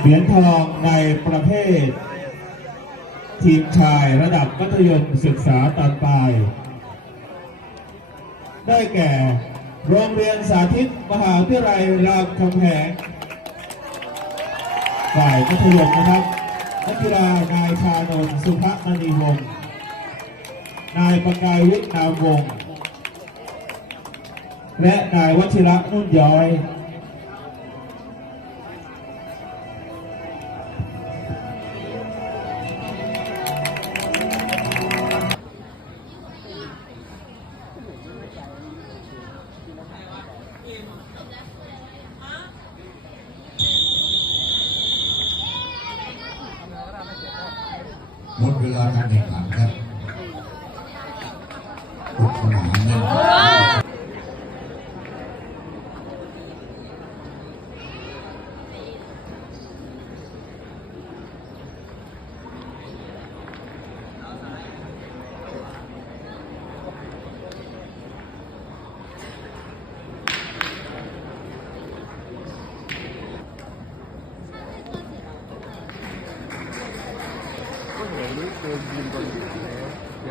เหรียญทองในประเภท ทีมชายระดับมัธยมศึกษาตอนปลาย ได้แก่ โรงเรียนสาธิตมหาวิทยาลัยรามคำแหงฝ่ายมัธยมนะครับนักกีฬานายชานนสุภมณีวงศ์ นายประกายวิทย์นามวงและนายวัชิระนุ่นย้อย หมดเวลาการแข่งขันครับ ปุก ส